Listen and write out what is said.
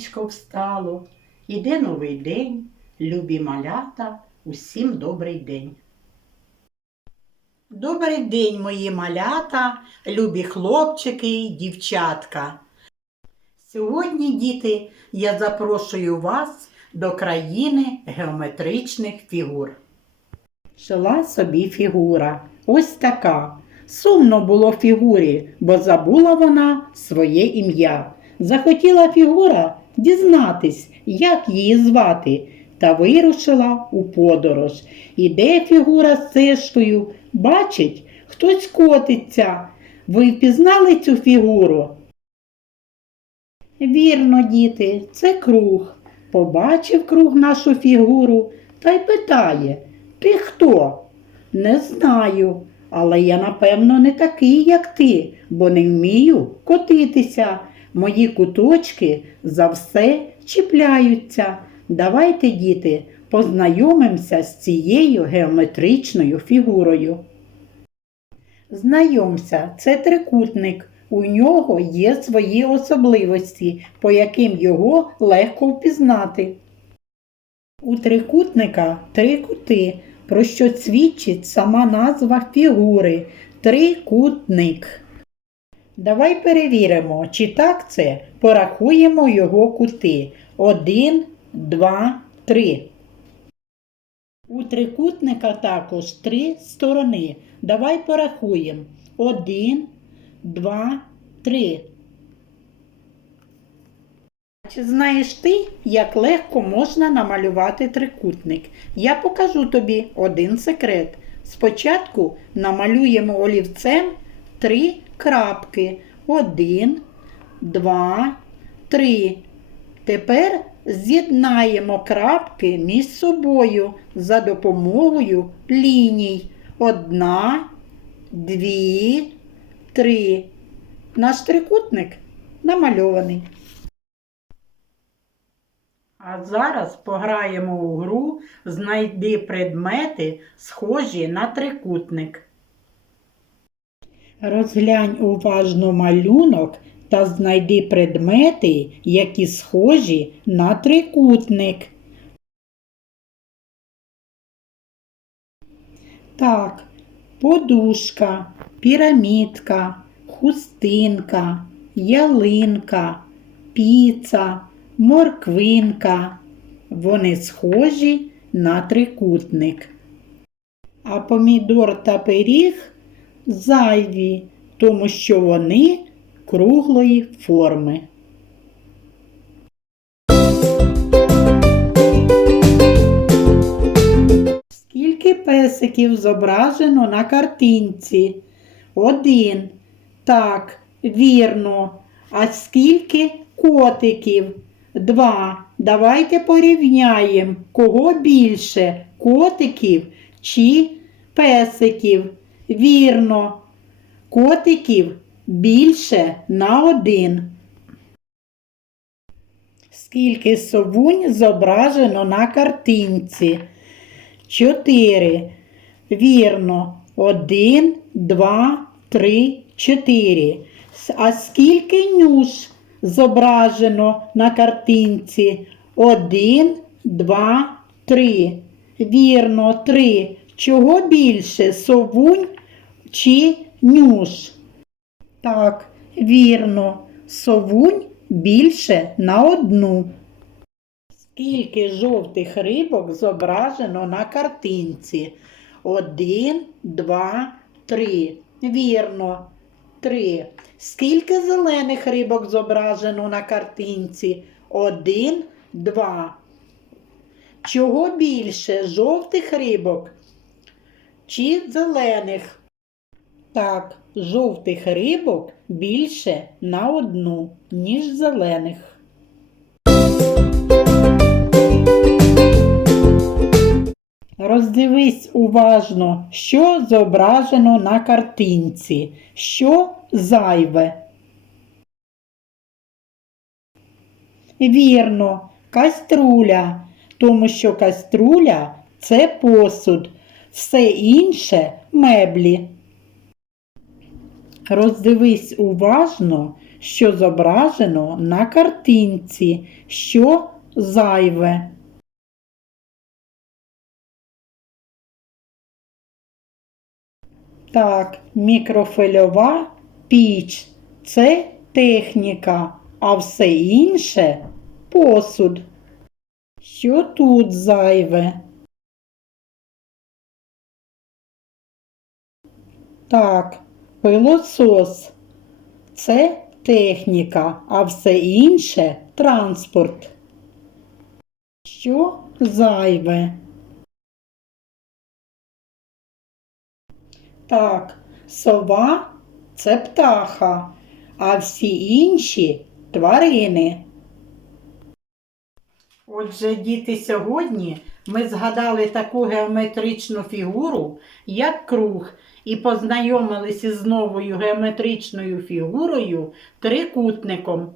сонечко встало, іде новий день, любі малята, усім добрий день. Добрий день, мої малята, любі хлопчики і дівчатка. Сьогодні, діти, я запрошую вас до країни геометричних фігур. Жила собі фігура, ось така. Сумно було фігурі, бо забула вона своє ім'я. Захотіла фігура дізнатись, як її звати, та вирушила у подорож. Іде фігура стежкою, бачить, хтось котиться. Ви впізнали цю фігуру? Вірно, діти, це круг. Побачив круг нашу фігуру та й питає Ти хто? Не знаю, але я, напевно, не такий, як ти, бо не вмію котитися. Мої куточки за все чіпляються. Давайте, діти, познайомимося з цією геометричною фігурою. Знайомся, це трикутник. У нього є свої особливості, по яким його легко впізнати. У трикутника три кути, про що свідчить сама назва фігури трикутник. Давай перевіримо, чи так це порахуємо його кути. Один, два, три. У трикутника також три сторони. Давай порахуємо. Один, два, три. Чи знаєш ти, як легко можна намалювати трикутник? Я покажу тобі один секрет. Спочатку намалюємо олівцем три крапки. Один, два, три. Тепер з'єднаємо крапки між собою за допомогою ліній. Одна, дві, три. Наш трикутник намальований. А зараз пограємо у гру Знайди предмети, схожі на трикутник. Розглянь уважно малюнок та знайди предмети, які схожі на трикутник. Так, подушка, пірамідка, хустинка, ялинка, піца, морквинка. Вони схожі на трикутник. А помідор та пиріг зайві, тому що вони круглої форми. Скільки песиків зображено на картинці? Один. Так, вірно. А скільки котиків? Два. Давайте порівняємо, кого більше котиків чи песиків. Вірно. Котиків більше на один. Скільки совунь зображено на картинці? Чотири. Вірно. Один, два, три, чотири. А скільки нюш зображено на картинці? Один, два, три. Вірно, три. Чого більше? Совунь чи нюш? Так, вірно. Совунь більше на одну. Скільки жовтих рибок зображено на картинці? Один, два, три. Вірно, три. Скільки зелених рибок зображено на картинці? Один, два. Чого більше жовтих рибок чи зелених? Так, жовтих рибок більше на одну, ніж зелених. Роздивись уважно, що зображено на картинці, що зайве. Вірно, каструля, тому що каструля це посуд, все інше меблі. Роздивись уважно, що зображено на картинці, що зайве. Так, мікрофильова піч це техніка, а все інше посуд. Що тут зайве? Так, пилосос. Це техніка, а все інше транспорт. Що зайве? Так, сова це птаха, а всі інші тварини. Отже, діти, сьогодні ми згадали таку геометричну фігуру, як круг, і познайомилися з новою геометричною фігурою трикутником.